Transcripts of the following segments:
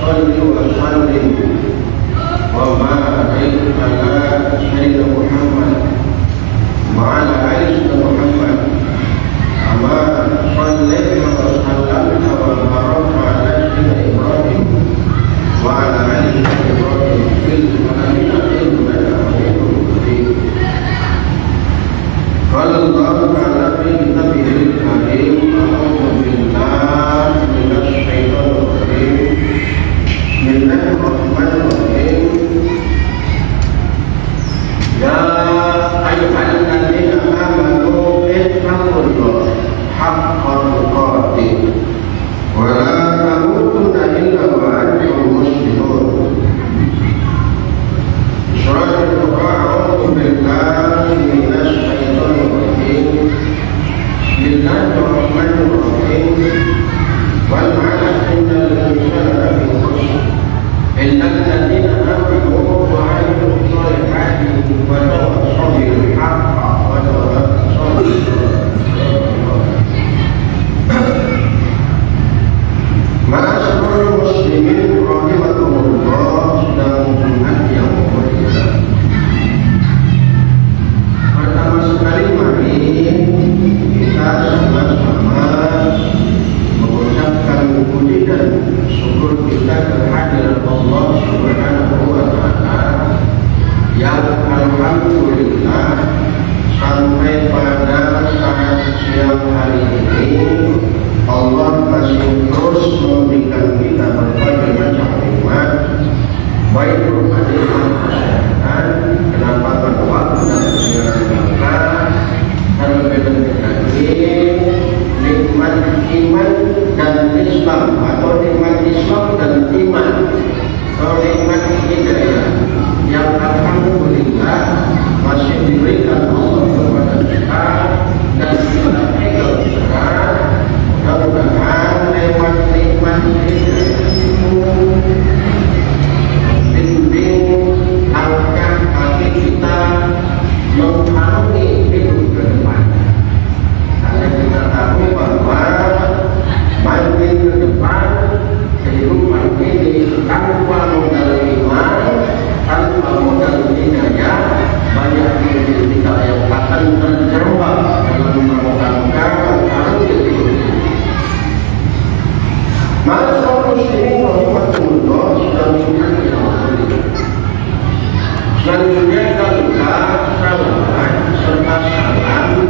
salli wa sallim wa barik ala sayyidina Muhammad wa ala ali sayyidina Muhammad kama sallaita wa sallamta wa barakta ala sayyidina Ibrahim wa ala ali sayyidina Ibrahim fil alamin innaka Hamidum Majid. Qala Allah ta'ala fi kitabihil karim a'udzu billahi minasy syaithanir rajim. Bismillahirrahmanirrahim. Ya ayyuhalladzina amanu ittaqullaha haqqa tuqatih wa la tamutunna illa wa antum muslimun. Surah Al-Baqarah. A'udzu billahi minasy syaithanir rajim. Bismillahirrahmanirrahim. Wal 'asri innal insana lafi khusr illa alladziina aamanu wa 'amilus shalihati wa tawassaw bil haqqi wa tawassaw bis sabr. Ma'asyiral muslimin rahimakumullah, sedang Jumat yang mulia. Pertama sekali mari kita sama-sama mengucapkan puji dan syukur kita kehadirat Allah Subhanahu wa Ta'ala yang alhamdulillah sampai pada saat siang hari ini Allah masih terus memberikan kita berbagai macam nikmat, baik berupa nikmat kesehatan, kedatangan waktu dan kesehatan kita, terlebih lagi nikmat iman dan Islam, atau nikmat Islam dan iman, atau nikmat hidayah yang alhamdulillah masih diberikan Allah kepada kita dan kita pegang erat. Mudah-mudahan nikmat-nikmat hidayah itu bimbing langkah kaki kita mengharungi hidup ke depan. Karena kita tahu bahwa makin ke depan kehidupan ini tanpa modal iman, tanpa modal hidayah, banyak diri kita yang akan terjerembab dalam rangka mengharungi hidup. Ma'asyiral muslimin rahimakumullah, sudah Jumat yang mulia. Selanjutnya kita buka salawat serta salam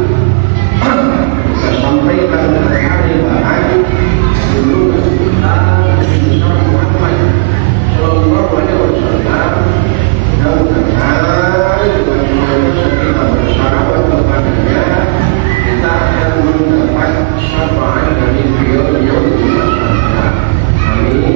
kita sampaikan keharibaan junjungan kita Nabi Muhammad sallallahu alaihi wasallam. Mudah-mudahan dengan kita bersalawat kepadanya, kita akan mendapat syafaat dari beliau di masyarakat. Amin.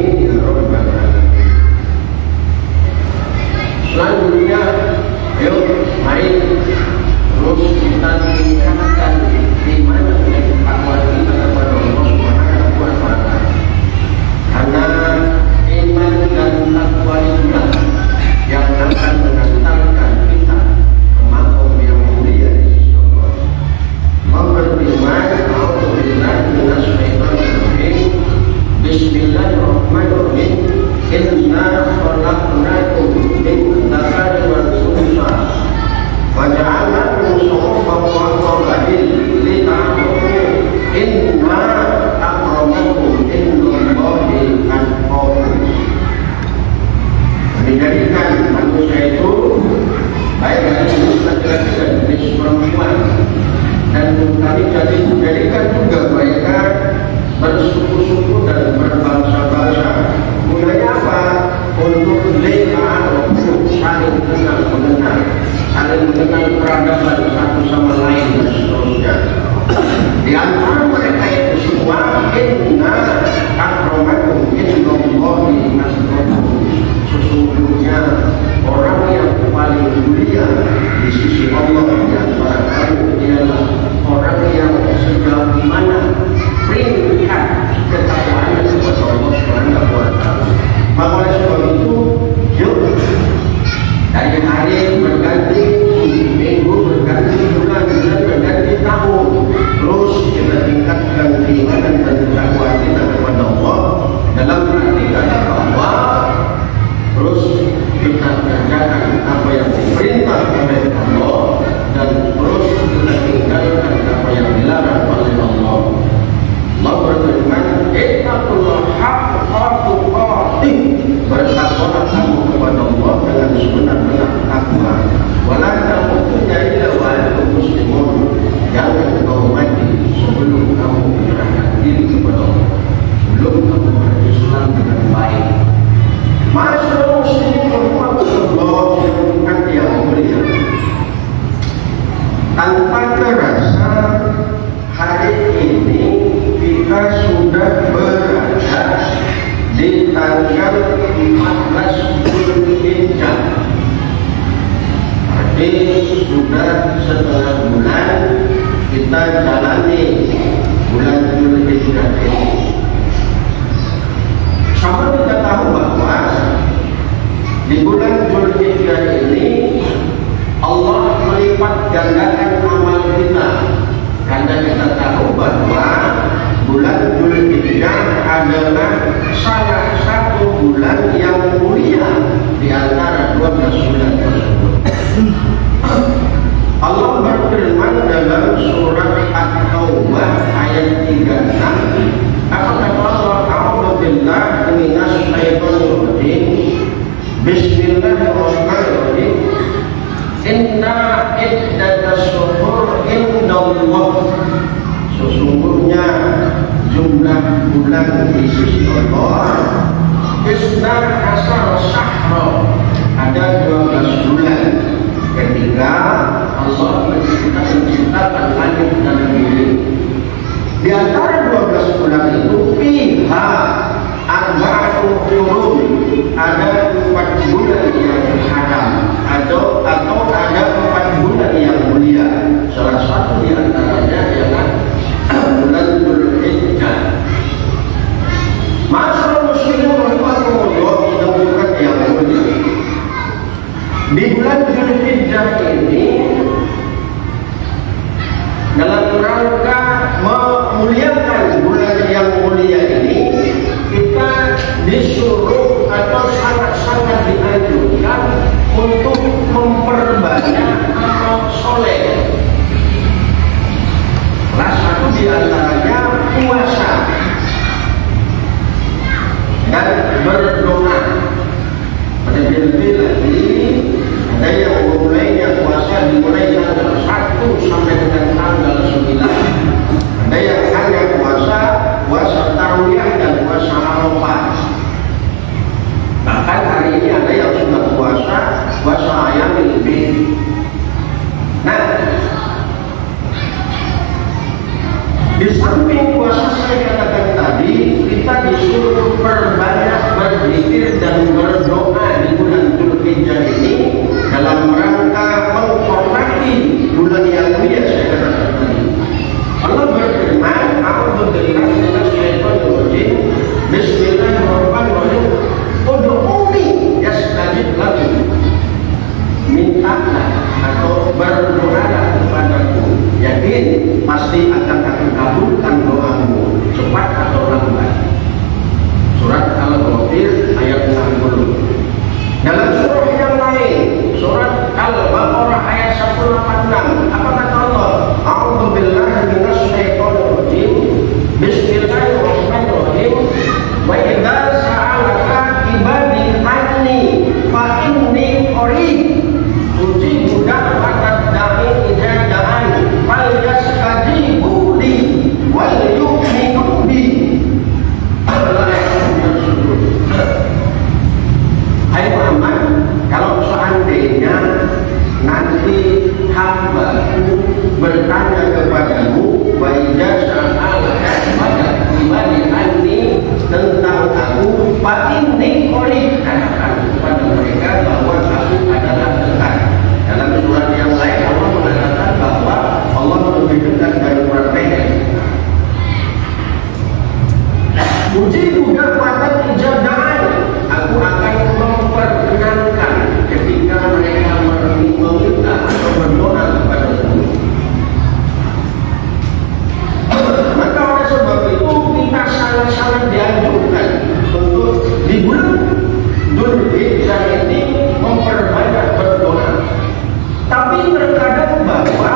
kita jalani bulan Dzulhijjah ini. Sama kita tahu bahwa di bulan Dzulhijjah ini Allah melipat gandakan amal kita, karena kita tahu bahwa bulan Dzulhijjah adalah salah satu bulan yang mulia di antara 12 bulan tersebut. Allah berfirman dalam surat At-Taubah ayat 36. Apa kata Allah? A'udzu billahi minasy syaithanir rajim. Bismillahirrahmanirrahim. Inna iddatas syuhur indallah. Sesungguhnya jumlah bulan di sisi Allah isna asar syahra, ada 12 bulan ketika Allah menciptakan langit dan bumi. Di antara 12 bulan itu fiha arba'atul hurum, ada 4 bulan yang haram atau ada 4 bulan yang mulia. Salah satu di antaranya adalah bulan Dzulhijjah. Masyaallah muslimin rahimakumullah, bukan yang mulia. Di bulan Dzulhijjah ini dalam rangka memuliakan bulan yang mulia ini, kita disuruh atau sangat-sangat dianjurkan untuk memperbanyak amal soleh. Salah satu di antaranya puasa dan berdoa. Pada diri lagi ada yang memulainya puasa dimulai tanggal 1 sampai dengan tanggal 9. Ada yang hanya puasa tarawih dan puasa Arafah. Bahkan hari ini ada yang sudah puasa Ayamil Bid. Nah, di samping puasa saya katakan tadi, kita disuruh perbanyak berzikir dan berdoa di bulan Dzulhijjah ini dalam rangka menghormati bulan yang mulia saya katakan tadi. Allah berfirman, A'udzu billahi minasy syaithanir rajim. Bismillahirrahmanirrahim. Ud'uuni yastajib lakum. Mintalah atau berdoalah kepadaku, yakin pasti akan aku kabulkan doamu, cepat atau lambat. Surat Al-Ghafir ayat 60. Dalam surah yang lain, surat Al-Baqarah ayat 186, apa kata Allah? A'udzu billahi minasy syaithanir rajim. Bismillahirrahmanirrahim. Wa idza sa'alaka ibadi anni fa inni qarib ujibu da'watad da'i idza da'an falyastajibu li wal yu'minu bi. Hai Muhammad, kalau seandainya nanti hamba-Mu bertanya kepadamu, wa idza sa'alaka ibadi anni, tentang aku, fa inni qarib, katakan kepada mereka bahwa aku adalah dekat. Dalam surat yang lain Allah mengatakan bahwa Allah lebih dekat dari orang leher. Ujibu da'watad ijabah, aku akan memperkenankan ketika mereka meminta atau berdoa kepadaku. Maka oleh sebab itu kita sangat-sangat dianjurkan untuk di bulan Dzulhijjah ini memperbanyak berdoa. Tapi terkadang bahwa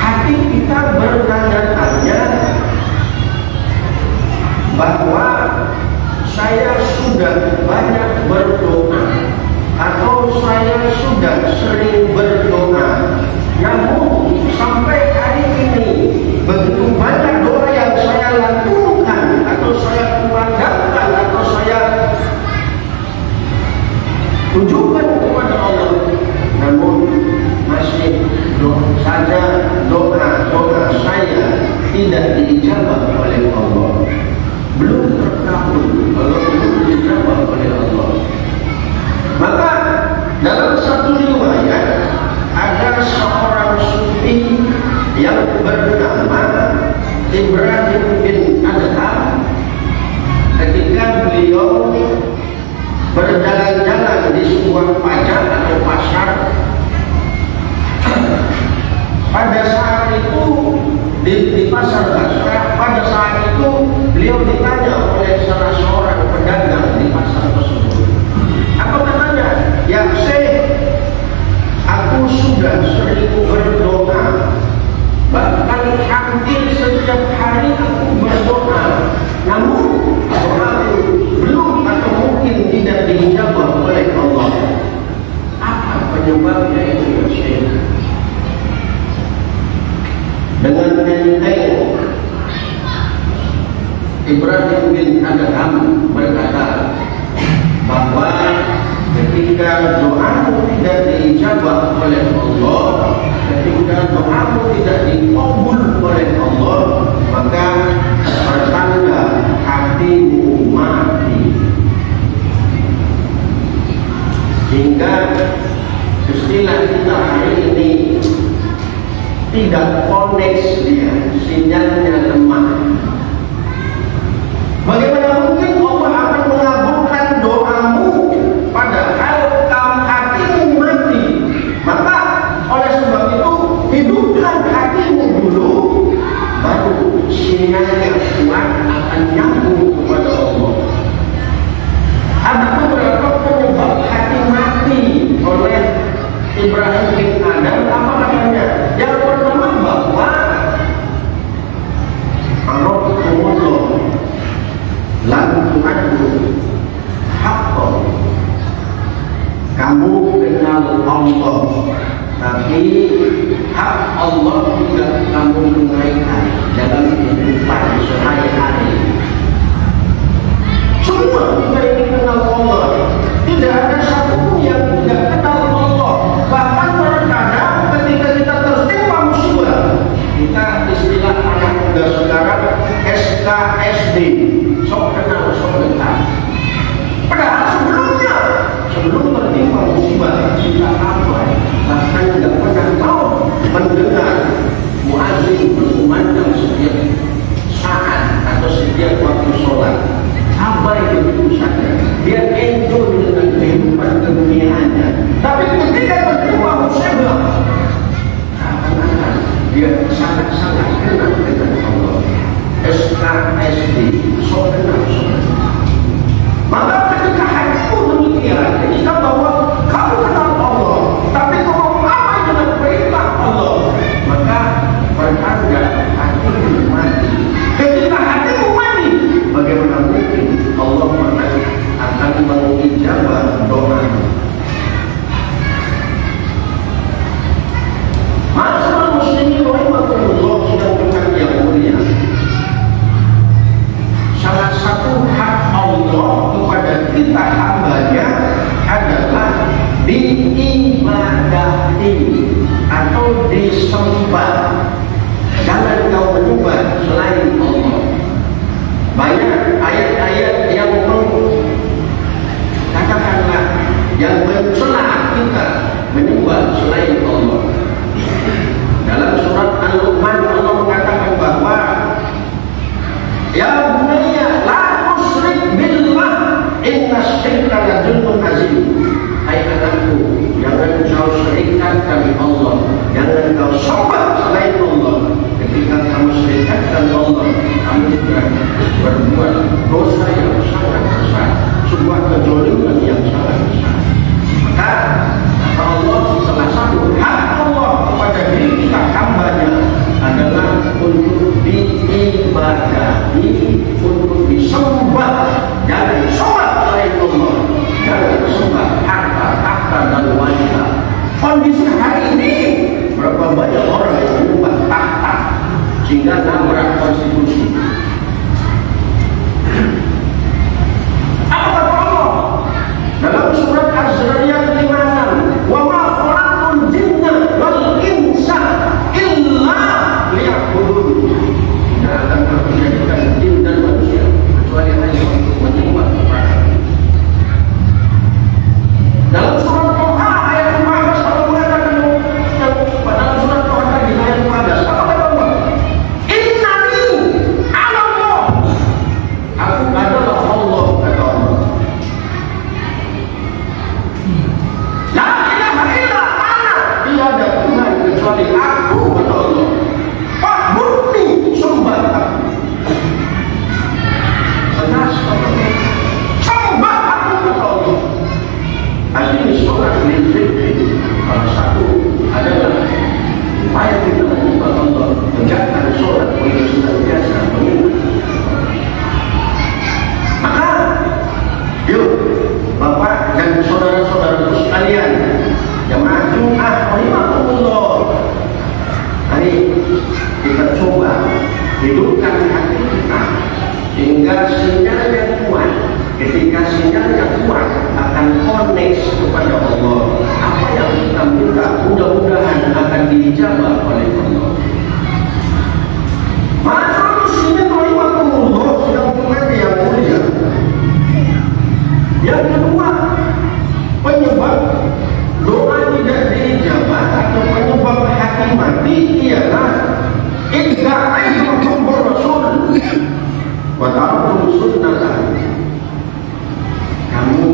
hati kita bertanya-tanya bahwa saya sudah banyak berdoa atau saya sudah sering berdoa, namun sampai hari ini begitu banyak doa yang saya lakukan atau saya kumandangkan atau saya tujukan kepada Allah, namun masih saja doa saya tidak diijabah oleh Allah, belum terkabul, belum dijawab oleh Allah. Maka dalam satu riwayat ada seorang sufi Beliau ditanya oleh salah seorang pedagang di pasar tersebut. Apa katanya? Ya Syekh, aku sudah sering berdoa, bahkan hampir setiap hari aku berdoa, namun doaku belum atau mungkin tidak dijawab oleh Allah. Apa penyebabnya itu ya Syekh? Dengan enteng Ibrahim bin Adham berkata bahwa ketika doamu tidak dijawab oleh Allah, ketika doamu tidak dikabul oleh Allah, maka pertanda hatimu mati. Sehingga istilah kita hari ini tidak connect dia, sinyalnya lemah. Bagaimana mungkin Allah akan mengabulkan doamu padahal hatimu mati? Maka oleh sebab itu hidupkan hatimu dulu, baru sinyalnya kuat akan nyambung kepada Allah. Ada beberapa penyebab hati mati oleh Ibrahim bin Adham. Apa katanya? Yang pertama bahwa Arabtumullah lan tu'addu haqqan. Kamu kenal Allah, tapi hak Allah tidak kamu tunaikan dalam kehidupan sehari-hari. Semua kita ini kenal Allah, tidak ada satupun yang tidak kenal Allah. Bahkan terkadang ketika kita tertimpa musibah, kita istilah anak muda sekarang SKSD, sok kenal sok dekat. Padahal sebelumnya, sebelum tertimpa musibah, kita abai, bahkan tidak pernah mau mendengar muadzin berkumandang setiap saat atau setiap waktu sholat. Abai begitu saja, dia enjoy dengan kehidupan keduniaannya. Tapi ketika tertimpa musibah, akan dia sangat-sangat kenal dengan Allah. SKSD, so kenal. Maka ketika hatimu demikian, ketika bahwa kamu kenal Allah, tapi kamu abai dengan perintah Allah, maka pertanda hatimu mati. Ketika hatimu mati, bagaimana mungkin Allah akan mengijabah doa? Masalah muslimin rahimakumullah sedang bukan yang mulia. Salah satu hak Allah kepada kita hambanya adalah diibadahi atau disembah. Jangan kau menyembah selain Allah. Banyak ayat-ayat yang katakanlah yang mencela kita menyembah selain Allah. Dalam surat Al-Luqman Allah mengatakan bahwa ya bunayya la tusyrik billah inna syirka la zulmun azim. Hai anakku, jangan kau syirikkan Allah, jangan kau sembah selain Allah. Ketika kamu syirikkan Allah, kamu sudah berbuat dosa yang sangat besar, sebuah kezaliman yang sangat besar. Maka kata Allah, salah satu hak Allah kepada diri kita hambanya adalah untuk diibadahi, untuk disembah. Jangan sembah selain Allah, jangan sembah harta, tahta dan wanita. Kondisi hari ini berapa banyak orang hidupkan hati kita sehingga sinyal yang kuat. Ketika sinyal yang kuat akan connect kepada Allah, apa yang kita minta mudah-mudahan akan dijawab oleh Allah. Maka muslimin rahimahumullah yang mulia. Yang kedua, penyebab doa tidak dijawab atau penyebab hati mati ialah idda'ai hubbur rasul wa ta'budu sunnah. Kamu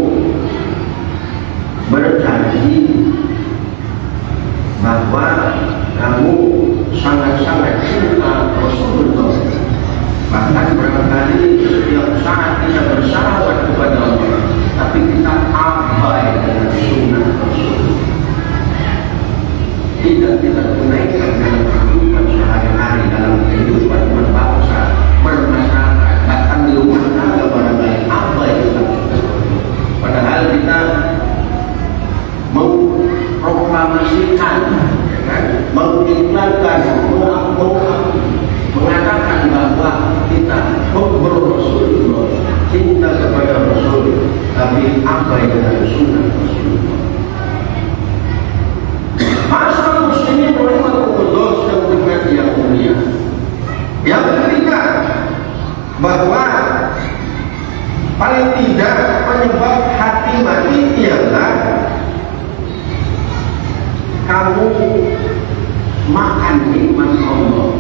berjanji bahwa kamu sangat-sangat cinta Rasulullah, bahkan barangkali setiap saat kita bersalawat kepada Allah, tapi kita abai dengan sunnah Rasul, tidak kita tunaikan dalam kehidupan sehari-hari, dalam kehidupan berbangsa, bermasyarakat, bahkan di rumah tangga barangkali abai kita. Padahal kita mengproklamasikan, ya kan? Mengiklankan, mengatakan bahwa kita Rasulullah, cinta kepada Rasul, tapi abai dengan sunnah Rasulullah. Masalah muslimin rahimahumullah sedang berhati yang mulia. Yang ketiga, bahwa paling tidak penyebab hati mati ialah kamu makan nikmat Allah.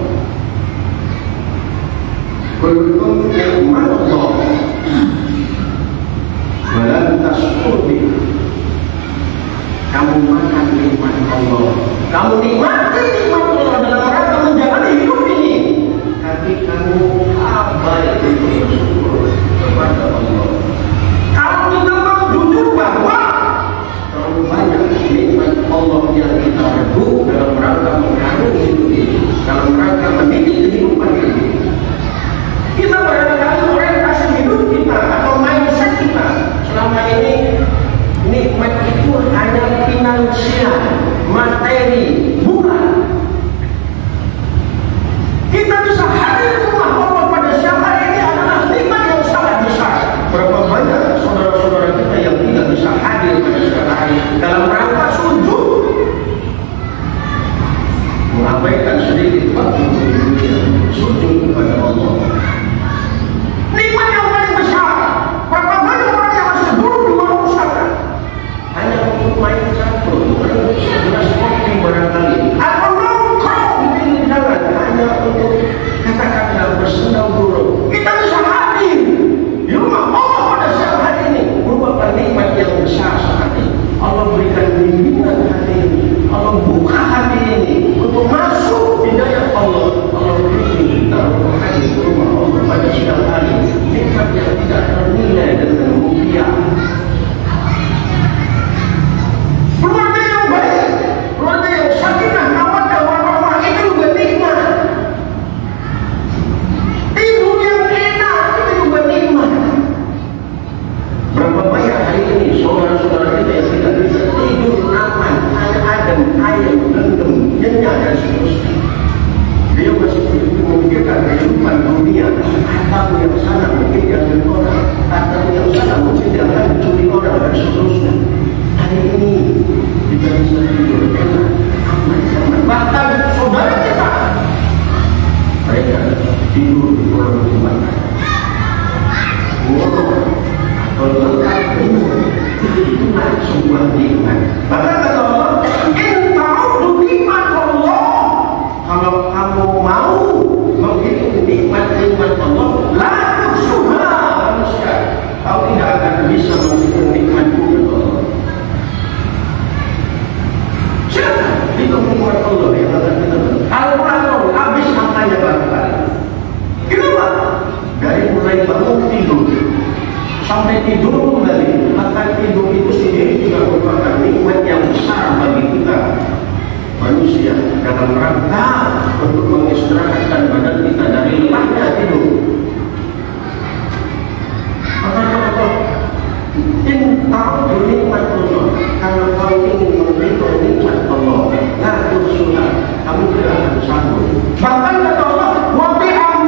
Kultum nikmat Allah walam taskurbi. Kamu makan nikmat Allah, kamu nikmati nikmat Allah dalam rangka menjalani hidup ini, tapi kamu abai untuk bersyukur kepada Allah. Kalau kita mau jujur bahwa terlalu banyak nikmat Allah yang kita rebut dalam rangka mengarungi hidup ini, dalam rangka mendidik kehidupan ini, kita barangkali orientasi hidup kita atau mindset kita selama ini nikmat itu hanya finansial, materi, bukan. Kita bisa hadir ke rumah Allah pada siang hari ini adalah nikmat yang sangat besar. Berapa banyak saudara-saudara kita yang tidak bisa hadir pada siang hari dalam rangka sujud, mengabaikan sedikit waktu di dunia sujud kepada Allah. Nikmat yang paling besar. Berapa banyak orang yang masih duduk di warung sana hanya untuk main catur, segelas kopi barangkali, atau nongkrong di pinggir jalan hanya untuk kata-kata bersendau buruk. Kita bisa hadir di rumah Allah pada siang hari ini, merupakan nikmat yang besar sekali. Allah berikan bimbingan hati ini, Allah buka hati ini untuk masuk hidayah Allah. Allah berikan kita untuk hadir di rumah Allah pada siang hari, nikmat yang tidak ternilai dengan rupiah. Keluarga yang baik, keluarga yang sakinah, mawaddah warahmah, itu juga nikmat. Tidur yang enak, itu juga nikmat. Berapa banyak hari ini saudara-saudara kita yang tidak bisa tidur aman, adem, ayam, gendem, nyenyak dan seterusnya. Dia masih memikirkan kehidupan dunia, atau yang sana mungkin dia orang, atau yang sana mungkin dia akan mencuri orang dan seterusnya. Hari ini kita bisa tidur enak, aman, aman. Bahkan saudara kita, mereka tidur di kolam jembatan, atau lengkap dengan itulah sebuah nikmat. Bahkan kata Allah, "Inta'udu nikmat Allah." Kalau kamu mau menghitung nikmat-nikmat Allah, la tuhsuha manusia, kau tidak akan bisa menghitung nikmat Allah. Siapa hitung nikmat Allah yang akan kita beri? Kalau habis angkanya barangkali. Kenapa? Dari mulai bangun tidur sampai tidur kembali, maka tidur itu sendiri juga merupakan nikmat yang besar bagi kita manusia dalam rangka untuk mengistirahatkan badan kita dari lelahnya tidur. Maka kalau inta'udu nikmat Allah, kalau kau ingin menghitung nikmat Allah, la tuhsuha, kamu tidak akan sanggup. Bahkan kata Allah, wa bi'am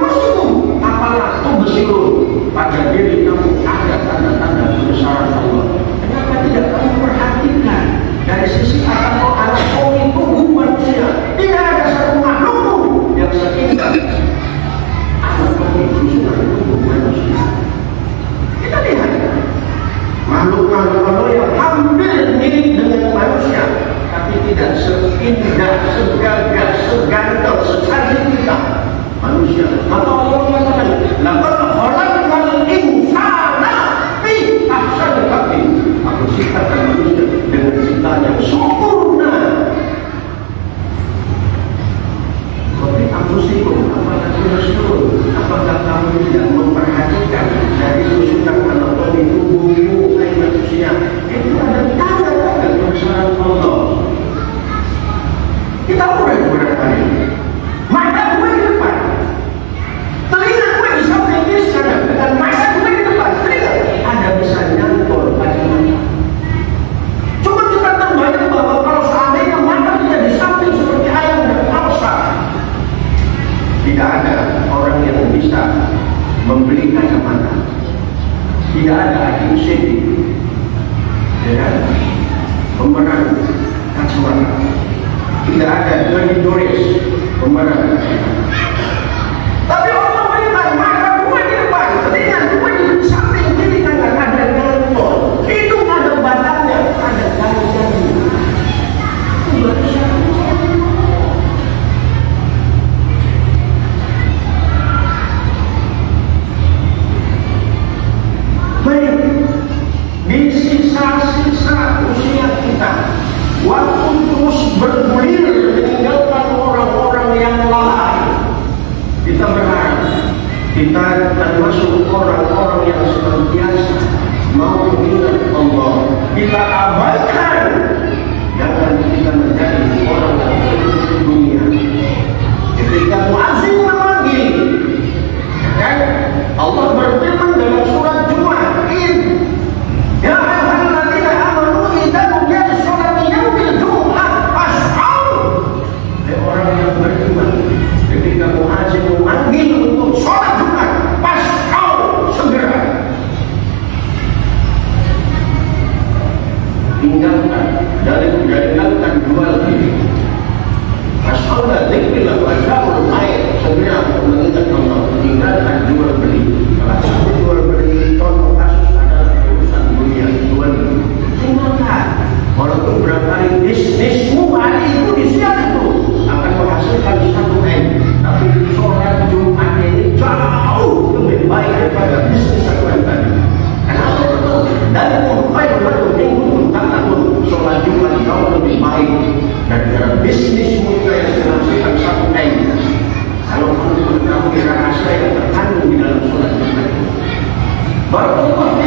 beli kacamata. Tidak ada Hakim Siddiq, ya kan? Pemenang kacamata. Tidak ada Dodi Doris, pemenang kacamata. Tapi Allah berikan mata dua di depan, telinga dua di samping kiri kanan, ada gantol. Itu ada batangnya, ada jari-jari. Itu baru satu. Baik, di sisa-sisa usia kita, waktu terus bergulir meninggalkan orang-orang yang lalai, kita berharap kita termasuk orang-orang yang senantiasa mau mengingat Allah. Kita abaikan, jangan kita menjadi orang yang berikut dunia. Ketika muazzin memanggil, kan? Allah berfirman dalam surat Jumat, ya ayyuhalladzina amanu idza nudiya lis-salati yaumil jumu'ah fas'au. Orang yang beriman, ketika muazzin memanggil untuk sholat Jumat, fas'au, segera. Tinggalkan tinggalkan jual diri. Fas'au la dzikrillah wa sya'ul khair, segera mengingat Allah. Tinggalkan jual beli. Salah satu jual beli contoh kasus adalah urusan dunia, jual beli. Tinggalkan. Walaupun barangkali bisnismu hari itu di siang itu akan menghasilkan 1 M, tapi sholat Jumat ini jauh lebih baik daripada bisnis 1 M tadi. Kenapa itu? Dan khair baru minggu takkan sholat Jumat jauh lebih baik daripada bisnismu yang menghasilkan 1 M. Kalau kamu mengetahui rahasia yang terkandung di dalam sholat Jumat, barakallahu